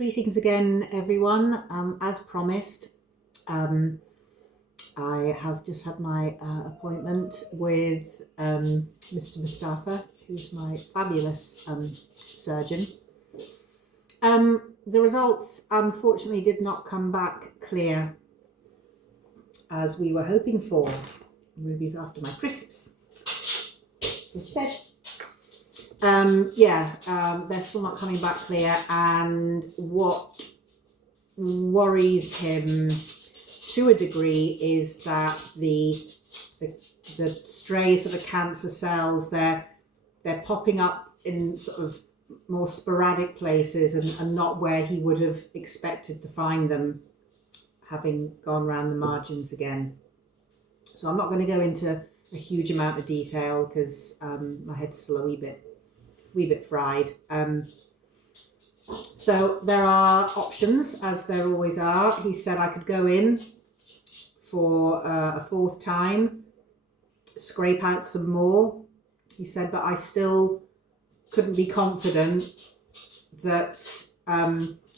Greetings again, everyone. As promised, I have just had my appointment with Mr. Mustafa, who's my fabulous surgeon. The results unfortunately did not come back clear as we were hoping for. Ruby's after my crisps. Good fed. They're still not coming back clear, and what worries him to a degree is that the stray sort of cancer cells, they're popping up in sort of more sporadic places and not where he would have expected to find them, having gone around the margins again. So I'm not going to go into a huge amount of detail because my head's still a wee bit fried. So there are options, as there always are. He said I could go in for a fourth time, scrape out some more. He said, but I still couldn't be confident that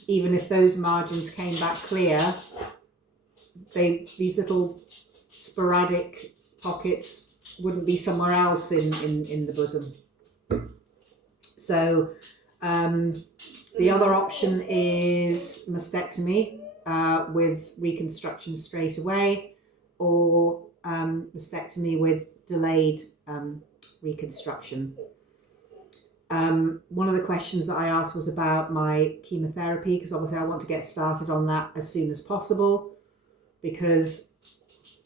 even if those margins came back clear, these little sporadic pockets wouldn't be somewhere else in the bosom. So the other option is mastectomy with reconstruction straight away, or mastectomy with delayed reconstruction. One of the questions that I asked was about my chemotherapy, because obviously I want to get started on that as soon as possible, because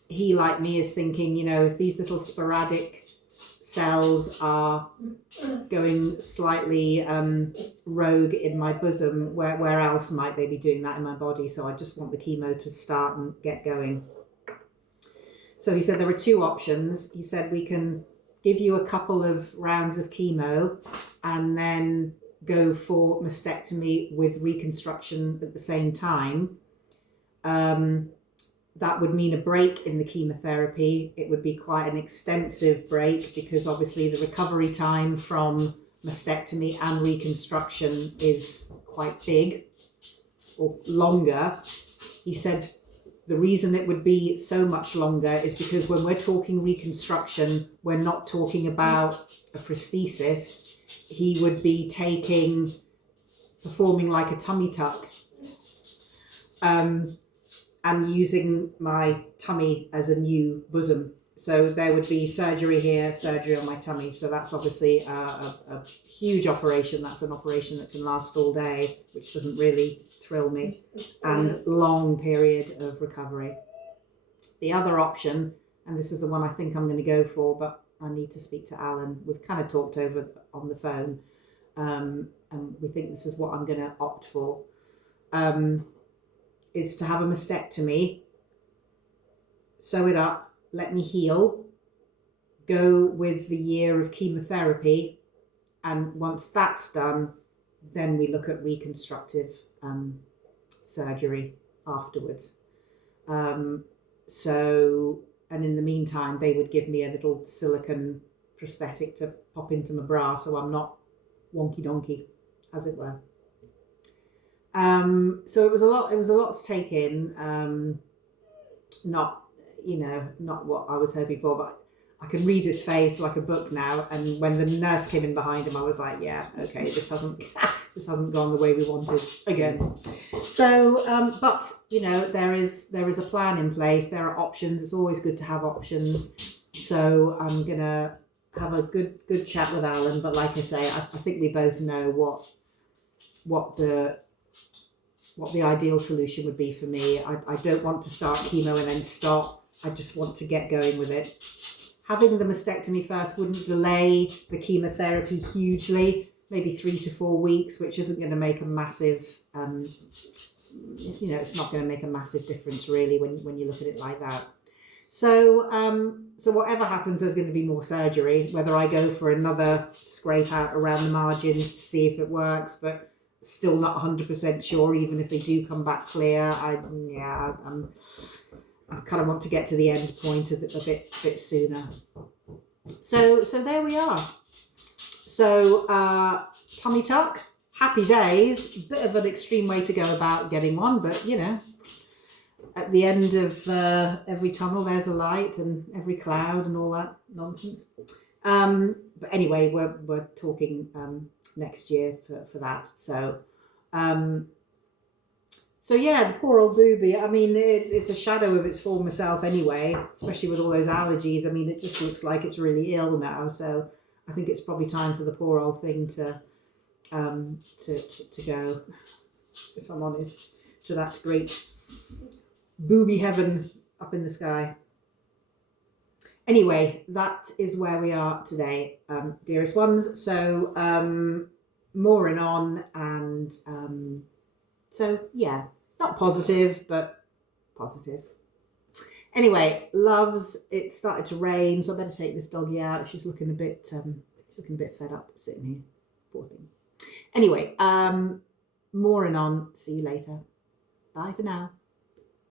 he, like me, is thinking, if these little sporadic cells are going slightly rogue in my bosom, where else might they be doing that in my body? So I just want the chemo to start and get going. So he said there were two options. He said we can give you a couple of rounds of chemo and then go for mastectomy with reconstruction at the same time. That would mean a break in the chemotherapy. It would be quite an extensive break because obviously the recovery time from mastectomy and reconstruction is quite big or longer. He said the reason it would be so much longer is because when we're talking reconstruction, we're not talking about a prosthesis. He would be performing like a tummy tuck, and using my tummy as a new bosom. So there would be surgery here, surgery on my tummy. So that's obviously a huge operation. That's an operation that can last all day, which doesn't really thrill me, and long period of recovery. The other option, and this is the one I think I'm going to go for, but I need to speak to Alan. We've kind of talked over on the phone, and we think this is what I'm going to opt for. Is to have a mastectomy, sew it up, let me heal, go with the year of chemotherapy, and once that's done, then we look at reconstructive surgery afterwards. And in the meantime, they would give me a little silicone prosthetic to pop into my bra so I'm not wonky donkey, as it were. So it was a lot to take in, not what I was hoping for, but I can read his face like a book now. And when the nurse came in behind him, I was like, yeah, okay, this hasn't gone the way we wanted again. So, but there is a plan in place. There are options. It's always good to have options. So I'm gonna have a good chat with Alan. But like I say, I think we both know what the ideal solution would be for me. I don't want to start chemo and then stop. I just want to get going with it. Having the mastectomy first wouldn't delay the chemotherapy hugely, maybe 3 to 4 weeks, which isn't going to make a massive, it's not going to make a massive difference really when you look at it like that. So whatever happens, there's going to be more surgery, whether I go for another scrape out around the margins to see if it works, but still not 100% sure, even if they do come back clear. I kind of want to get to the end point a bit sooner. So there we are. So tummy tuck, happy days. Bit of an extreme way to go about getting one, but you know, at the end of every tunnel there's a light, and every cloud and all that nonsense. But anyway, we're talking next year for that. So yeah, the poor old booby. I mean, it's a shadow of its former self anyway, especially with all those allergies. I mean, it just looks like it's really ill now. So I think it's probably time for the poor old thing to go, if I'm honest, to that great booby heaven up in the sky. Anyway, that is where we are today, dearest ones. So mooring on, and so yeah, not positive, but positive. Anyway, loves, it started to rain, so I better take this doggy out. She's looking a bit fed up sitting here. Poor thing. Anyway, mooring on. See you later. Bye for now.